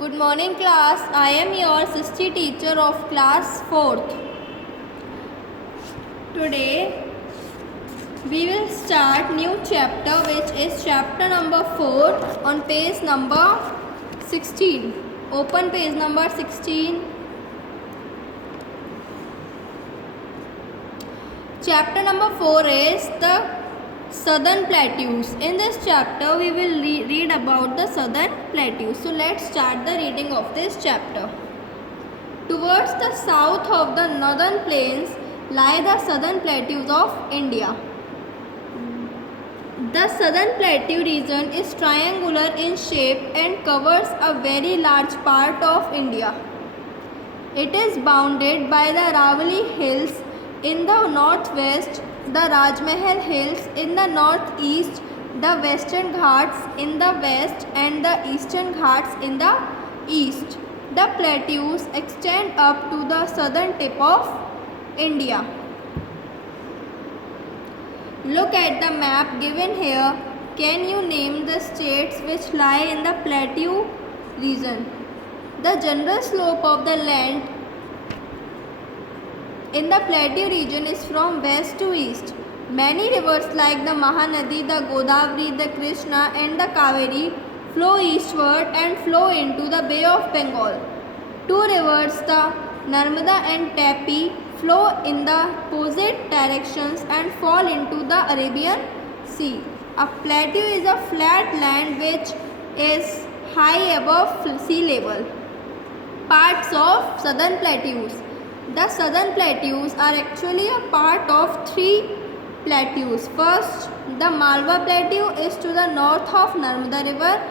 Good morning class. I am your Sisti teacher of class 4th. Today we will start new chapter which is chapter number 4 on page number 16. Open page number 16. Chapter number 4 is the Southern Plateaus. In this chapter we will read about the Southern Plateaus. So let's start the reading of this chapter. Towards the south of the northern plains lie the Southern Plateaus of India. The Southern Plateau region is triangular in shape and covers a very large part of India. It is bounded by the Aravalli Hills in the northwest, the Rajmahal Hills in the northeast, the Western Ghats in the west and the Eastern Ghats in the east. The plateaus extend up to the southern tip of India. Look at the map given here. Can you name the states which lie in the plateau region? The general slope of the land in the plateau region is from west to east. Many rivers like the Mahanadi, the Godavari, the Krishna and the Kaveri flow eastward and flow into the Bay of Bengal. Two rivers, the Narmada and Tapi, flow in the opposite directions and fall into the Arabian Sea. A plateau is a flat land which is high above sea level. Parts of Southern Plateaus. The Southern Plateaus are actually a part of three plateaus. First, the Malwa Plateau is to the north of Narmada River.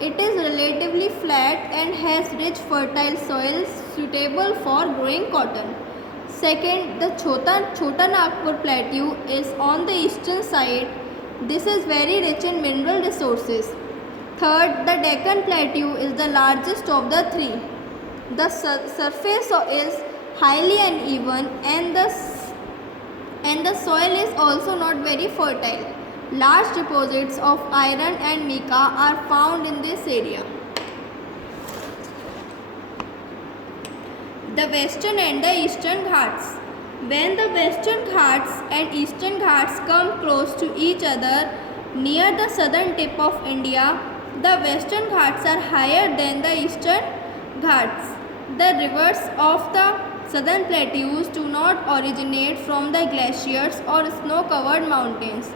It is relatively flat and has rich fertile soils suitable for growing cotton. Second, the Chota Nagpur Plateau is on the eastern side. This is very rich in mineral resources. Third, the Deccan Plateau is the largest of the three. The surface is highly uneven and the soil is also not very fertile. Large deposits of iron and mica are found in this area. The Western and the Eastern Ghats. When the Western Ghats and Eastern Ghats come close to each other near the southern tip of India, the Western Ghats are higher than the Eastern Ghats. The rivers of the Southern Plateaus do not originate from the glaciers or snow-covered mountains.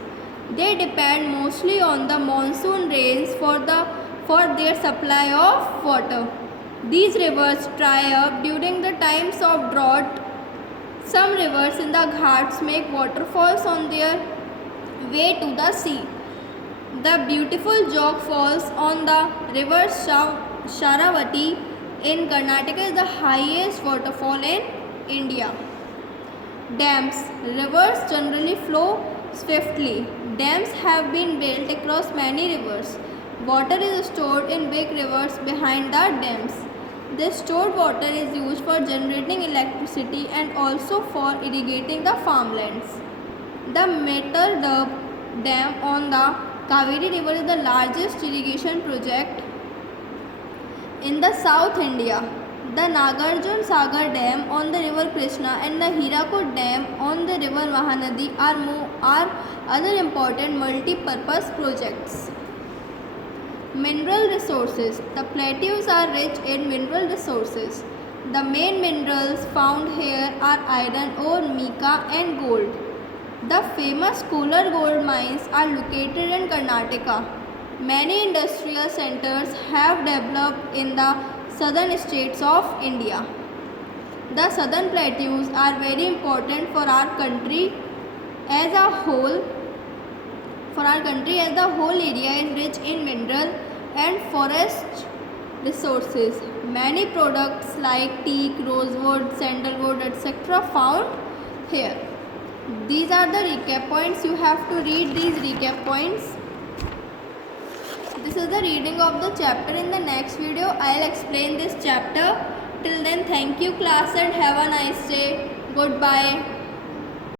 They depend mostly on the monsoon rains for their supply of water. These rivers dry up during the times of drought. Some rivers in the Ghats make waterfalls on their way to the sea. The beautiful Jog Falls on the river Sharavati in Karnataka is the highest waterfall in India. Dams. Rivers generally flow swiftly. Dams have been built across many rivers. Water is stored in big rivers behind the dams. This stored water is used for generating electricity and also for irrigating the farmlands. The Metardub Dam on the Kaveri River is the largest irrigation project in the South India. The Nagarjuna Sagar Dam on the river Krishna and the Hirakud Dam on the river Mahanadi are other important multi-purpose projects. Mineral resources. The plateaus are rich in mineral resources. The main minerals found here are iron ore, mica and gold. The famous Kolar gold mines are located in Karnataka. Many industrial centers have developed in the southern states of India. The Southern Plateaus are very important for our country as a whole. The whole area is rich in mineral and forest resources. Many products like teak, rosewood, sandalwood, etc. found here. These are the recap points. You have to read these recap points. This is the reading of the chapter. In the next video, I will explain this chapter. Till then, thank you class and have a nice day. Goodbye.